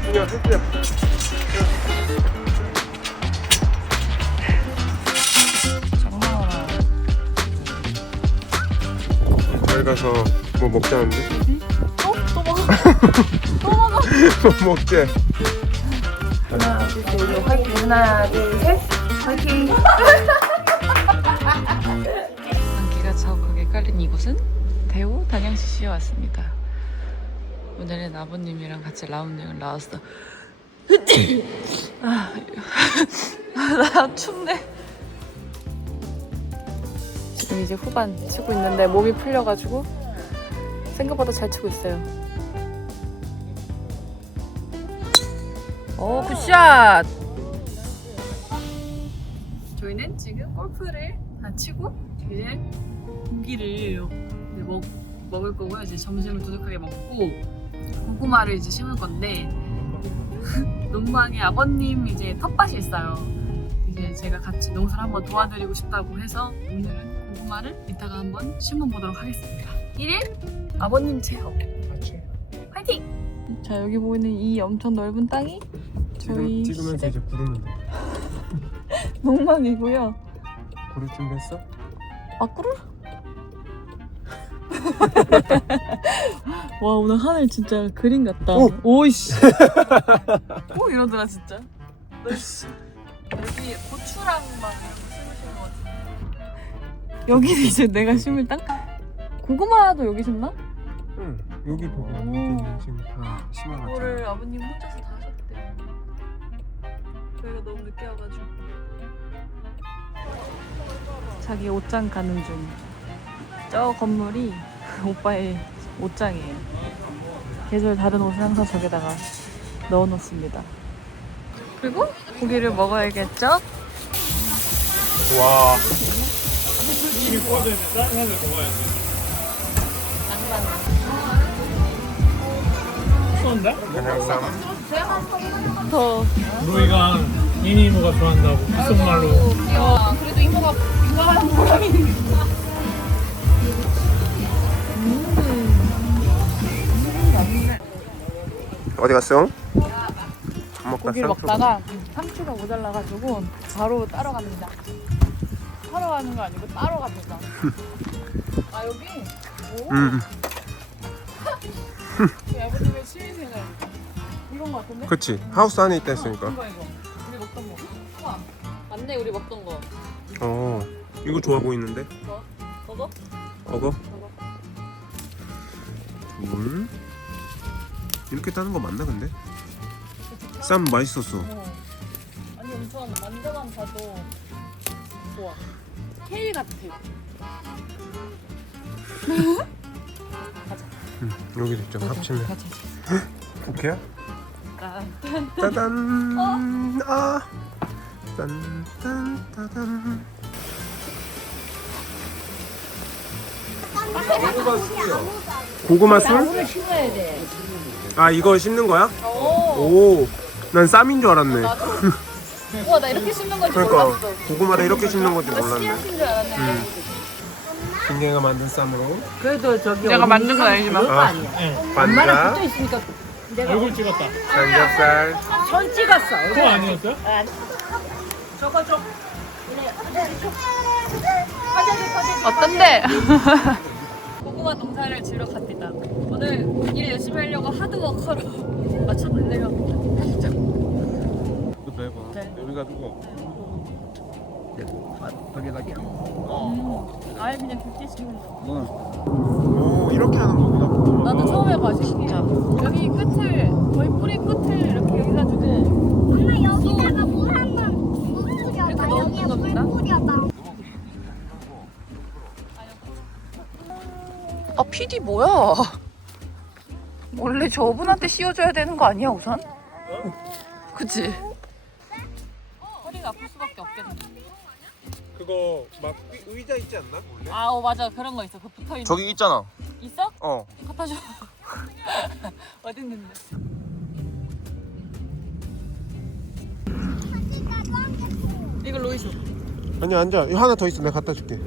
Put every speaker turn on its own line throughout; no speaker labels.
그냥 해주자. 저희 가서 뭐 먹자는데?
또 먹어. 또 먹어.
뭐 먹재?
하나, 둘, 셋. 화이팅. 하나, 둘, 셋. 화이팅. 안개가 자욱하게 깔린 이곳은 대우 단양시시에 왔습니다. 오늘은 아버님이랑 같이 라운딩을 나왔어. 나 춥네. 지금 이제 후반 치고 있는데 몸이 풀려가지고 생각보다 잘 치고 있어요. 오, 굿샷! 저희는 지금 골프를 다 치고 이제 고기를 이제 먹을 거고요. 이제 점심을 두둑하게 먹고 고구마를 이제 심을 건데 농방에 아버님 이제 텃밭이 있어요. 이제 제가 같이 농사를 한번 도와드리고 싶다고 해서 오늘은 고구마를 이따가 한번 심어보도록 하겠습니다. 1일 아버님 체험 화이팅! 자, 여기 보이는 이 엄청 넓은 땅이 저희
찍으면서 이제 부르면 돼.
농막이고요.
부를 준비했어?
아, 꾸르? 와, 오늘 하늘 진짜 그림 같다.
오!
오이씨. 오, 이러더라 진짜. 여기 고추랑 막 심으신 것 같은데. 여기는 이제 내가 심을 땅? 고구마도 여기 심나?
응. 여기 보고 여기는 지금 다 심어놨잖아.
그거를 아버님 혼자서 다 하셨대. 저희가 너무 늦게 와가지고. 자기 옷장 가는 중. 저 건물이 오빠의 옷장이에요. 계절 다른 옷을 항상 저기다가 넣어놓습니다. 그리고 고기를 먹어야겠죠?
와.
이미 구워져 있는 쌀국수를 먹어야지. 추운데?
그냥
더
로이가 이니 이모가 좋아한다고 귓속말로.
그래도 이모가 이거하는 보람이.
어디 갔어? 밥 먹다
고기를
쌍수.
먹다가 상추가 모자라가지고 바로 따러 갑니다. 사러 가는 거 아니고 따러 갑니다. 아, 여기? 오. 아버님의 취미생활 이런 거 같은데?
그치. 하우스 안에 있다 했으니까.
이거 우리 먹던 거. 우와. 맞네, 우리 먹던 거.
어. 이거 좋아 보이는데?
저거?
어거? 물? 이렇게 따는 거 맞나 근데? 쌈 맛있었어.
아니, 엄청 만져만 봐도 좋아. 케일 같아.
여기도 있잖아. 합치면.
가자.
오케이야?
아,
따단. 아. 딴딴따단. 고구마 술? 아, 이거 심는 거야? 오. 난 쌈인 줄 알았네.
우와, 나 이렇게 씹는 건지
그러니까
몰랐어.
고구마를 이렇게 심는 건지
나
몰랐네.
씨앗인 줄 알았네.
김경이가 만든 쌈으로
그래도 저기
내가 만든 건 아니지만.
아,
엄마랑
반자,
붙어 있으니까
얼굴 찍었다.
삼겹살.
손 찍었어.
그거 아니었어요?
저거 좀
어떤데? 고구마 농사를 지러 갑니다. 오늘 일 열심히 하려고 하드워커로 맞췄는데요.
이것도 해봐. 여기가 누구?
아예 그냥 그렇게 심는 거.
오, 이렇게 하는 거구나.
나도 처음 해봐, 진짜. 여기 끝을, 거의 뿌리 끝을 이렇게 해가지고.
엄마 여기다가 물 한번 뿌려봐.
이렇게 넣는
여기에 물
겁니다.
뿌려봐.
아, PD 뭐야? 원래 저분한테 씌워줘야 되는 거 아니야, 우선? 그치? 허리가 아플 수밖에 없겠네.
그거 막 의자 있지 않나? 원래?
아, 맞아. 그런 거 있어. 그 붙어있는
저기 있잖아.
있어?
어.
갖다 줘. 어딨는데? 이거 로이쇼.
아니 앉아. 이거 하나 더 있어. 내가 갖다 줄게.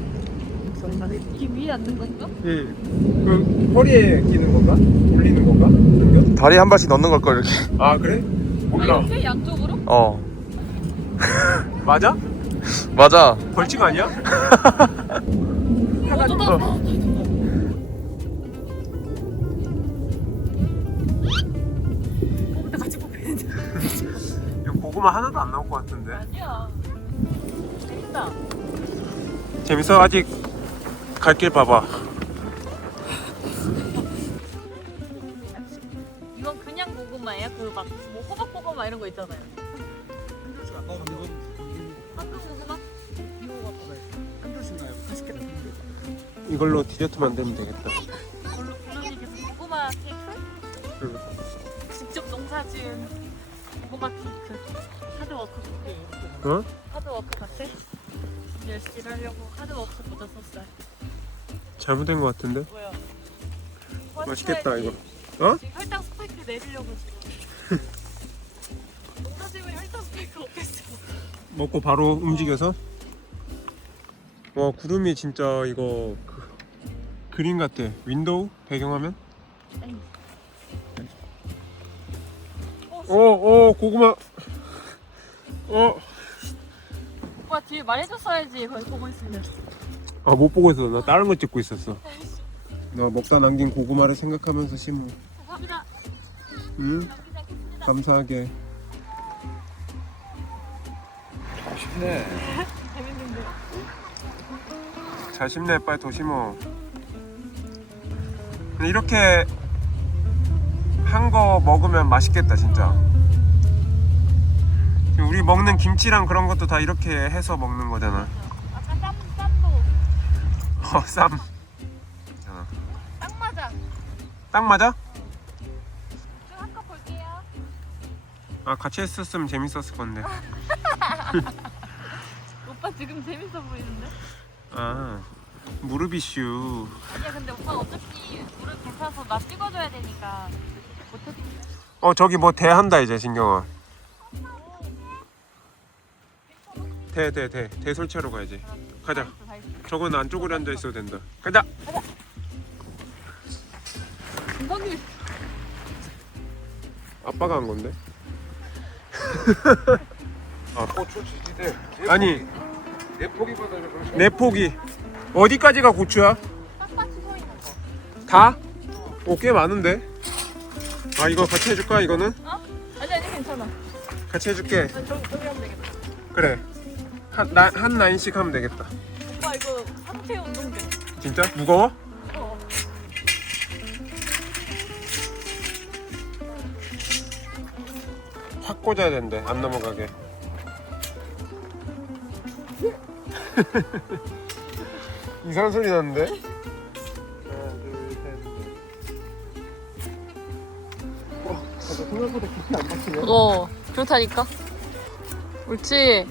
이게 위에 앉는 건가?
그 허리에 끼는 건가? 올리는 건가?
다리 한 발씩 넣는 걸 걸 이렇게.
아 그래? 몰라.
이렇게 양쪽으로?
어.
맞아?
맞아.
벌칙 아니야? 이거 고구마 하나도 안 나올 것 같은데.
아니야. 재밌다.
재밌어? 아직 갈 길 봐봐.
이건 그냥 고구마예요? 그 막 뭐 호박 고구마 이런 거 있잖아요. 황금 고구마?
이걸로 디저트 만들면 되겠다.
블루님께서 고구마 케이크? 직접 농사지은 고구마 케이크. 하드워크 같아.
어?
하드워크 같아? 열심히 하려고 하드워크 모자 썼어요.
잘못된 것 같은데?
뭐야?
맛있겠다 이거.
지금 혈당 스파이크 내리려고 지금. 농사지으면 혈당 스파이크 없겠어.
먹고 바로 움직여서. 와 구름이 진짜 이거 그림 같아. 윈도우 배경화면. 오 고구마.
오빠 뒤에 말해줬어야지. 거기 보고 있으면.
아 못 보고 있어. 나 다른 거 찍고 있었어. 나 먹다 남긴 고구마를 생각하면서 심어.
감사합니다.
응? 감사하게.
쉽네.
재밌는데.
잘 심네. 빨리 더 심어. 근데 이렇게 한 거 먹으면 맛있겠다 진짜. 지금 우리 먹는 김치랑 그런 것도 다 이렇게 해서 먹는 거잖아.
아까 쌈도
쌈.
딱 맞아.
딱 맞아?
좀 한컵 볼게요.
아 같이 했었으면 재밌었을 건데.
오빠 지금 재밌어 보이는데?
아 무릎 이슈.
아니야 근데 오빠 어차피 무릎 괜찮아서 나 찍어줘야 되니까 못했지.
저기 뭐 대한다 이제 진경아. 대 설치하러 가야지. 가자. 저건 안쪽으로 앉아 있어도 된다. 가자.
감독님.
아빠가 한 건데.
고추 지지대.
아니
내 포기 받아줘.
내 포기. 어디까지가 고추야?
빡빡이 서 있는 거.
다? 꽤 많은데. 아 이거 같이 해줄까 이거는?
아니 괜찮아.
같이 해줄게.
저기 하면 되겠다.
그래. 한 라인씩 하면 되겠다.
오빠 이거 상체 운동돼.
진짜? 무거워?
어.
확 꽂아야 된대. 안 넘어가게. 이상한 소리 나는데? 하나, 둘, 셋. 생각보다 깊이 안 막히네.
그렇다니까. 옳지.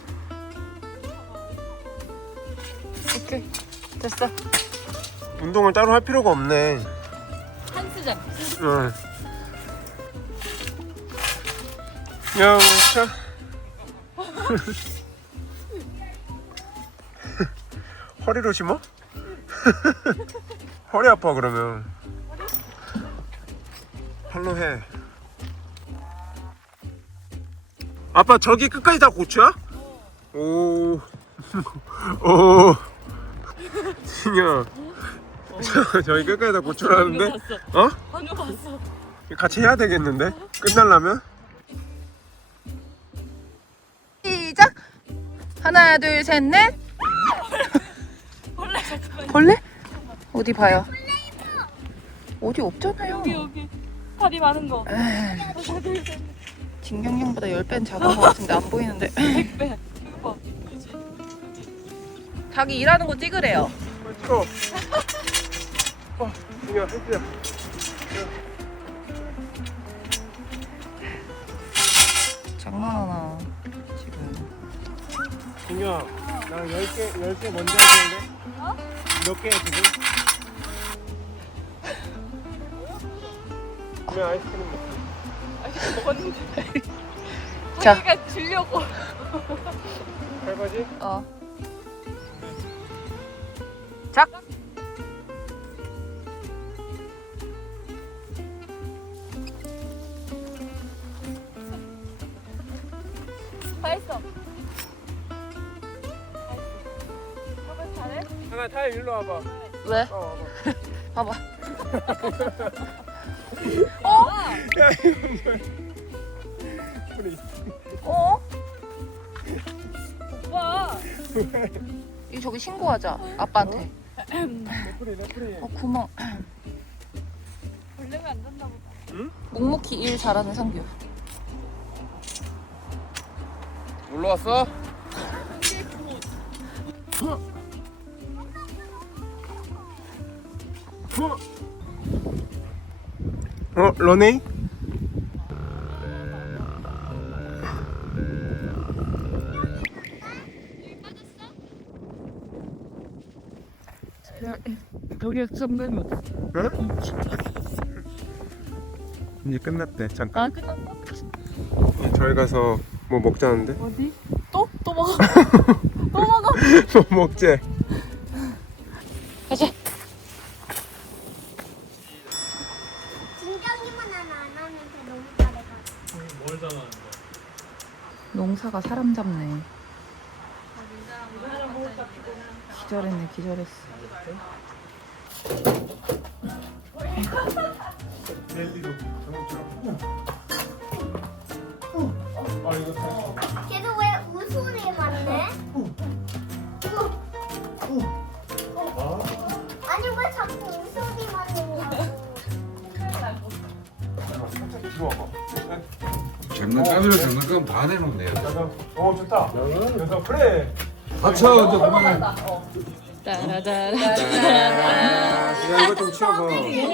오케이. 됐어.
운동을 따로 할 필요가 없네.
한스장.
응. 영차. 허리로 심어? 허리 아파 그러면. 팔로 해. 아빠 저기 끝까지 다 고추야? 오. 오. 진영. 저기 끝까지 다 고추라는데? 어?
방금 봤어.
같이 해야 되겠는데? 끝날라면?
시작. 하나 둘 셋 넷. 벌레? 어디 봐요? 어디 없잖아요.
여기 다리 많은 거.
진경형보다 10배는 작은 것 같은데 안 보이는데.
100배. 이거 봐.
자기 일하는 거 찍으래요.
찍어. 진영 해주자.
장난하나 지금.
진영 나 10개 먼저 하실래? 어? 몇 개야 지금? 그냥 아이스크림 먹자.
먹었는데.
자.
자기가 주려고.
할바지?
어. 작.
했어. 저거 잘해?
하나 타일 일로 와봐.
왜?
와봐.
봐봐.
야 이거
어?
오빠.
이거 저기 신고하자. 아빠한테.
레프리.
구멍.
걸리면 안 된다 보다.
묵묵히 일 잘하는 상규.
올라왔어?
러네?
여기 선배님
이제 끝났대. 잠깐.
아 끝났어?
저희 가서 뭐 먹자는데?
어디? 또? 또 먹어? 또 먹어?
뭐 먹지?
가자.
진경이만 안 하면 돼. 너무 잘해가지고.
뭘 당하는 거야?
농사가 사람 잡네. 기절했네, 기절했어.
걔도 왜 웃음이 많네? 아니 왜 자꾸 웃음이 많냐고.
장난감이라 장난감 다 내놓네요.
좋다. 여기서 그래.
다쳐 이제 그만해.
야 이거 좀 치워봐.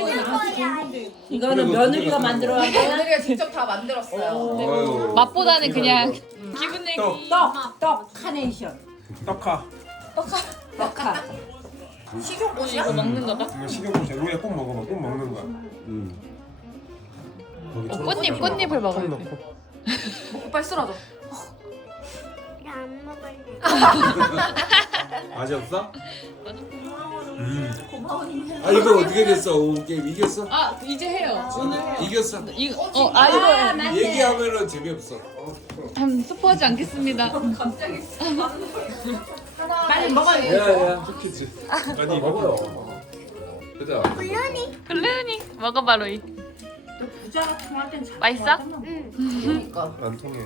이거는 며느리가 만들어 한 거야?
며느리가 직접 다 만들었어요.
아유.
맛보다는 그냥 기분 내기.
떡 카네이션.
떡하.
떡하.
식용꽃이야?
이거 먹는 거다?
이거 식용꽃이야. 로에 꼭 먹어봐. 꼭 먹는 거야.
꽃잎을 먹어야
콩
돼.
넣고.
먹고 빨리 쓰러져.
안 먹을래.
맛이 없어? 아 이거 어떻게 됐어? 오 게임 이겼어?
아 이제 해요. 오늘 해요.
이겼어.
이거 이거
얘기하면은 재미없어.
스포하지 않겠습니다.
빨리 먹어야 돼.
야야 좋겠지. 아니 먹어요. 그다.
글루니 먹어봐 로이.
부자 같은 거 할 땐 잘.
맛있어?
그러니까.
안 통해.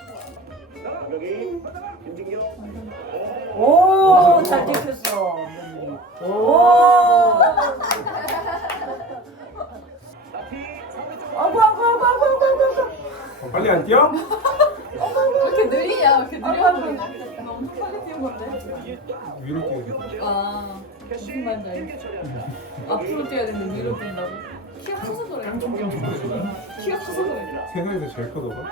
오, 잘 찍혔어. 오.
빨리 안 뛰어?
이렇게 느리냐? 이렇게 느려 보이나? 너무 빨리 뛰는 건데.
위로 뛰어야
아 무슨 말인지 알겠어. 앞으로 뛰어야 되는데 위로 뛴다고? 키가 커서 그래. 키가 커서 그래.
세상에서 제일 커더라.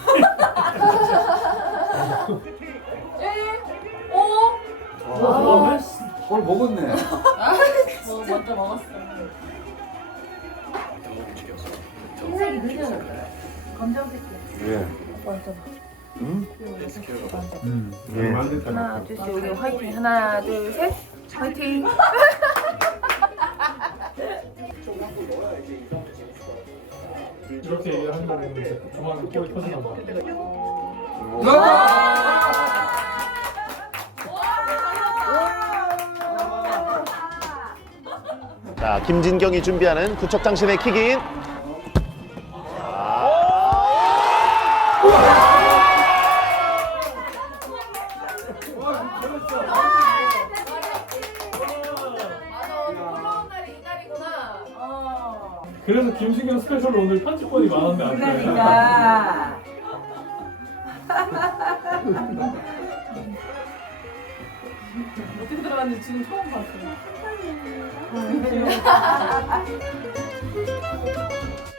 뭘 먹었네.
먼저 먹었어.
흰색이 느려졌더라. 검정색.
왜? 왜?
하나, 둘, 셋. 우리 화이팅. 하나, 둘, 셋. 화이팅.
이렇게 얘기하는 거 보면 이제 조만간 골이 터지나 봐.
자, 김진경이 준비하는 구척장신의 킥인.
그래서 김신경 스페셜로 오늘 편집본이 많았네. 안 돼.
그러니까.
어떻게 들어갔는지 지금 처음 봤어요.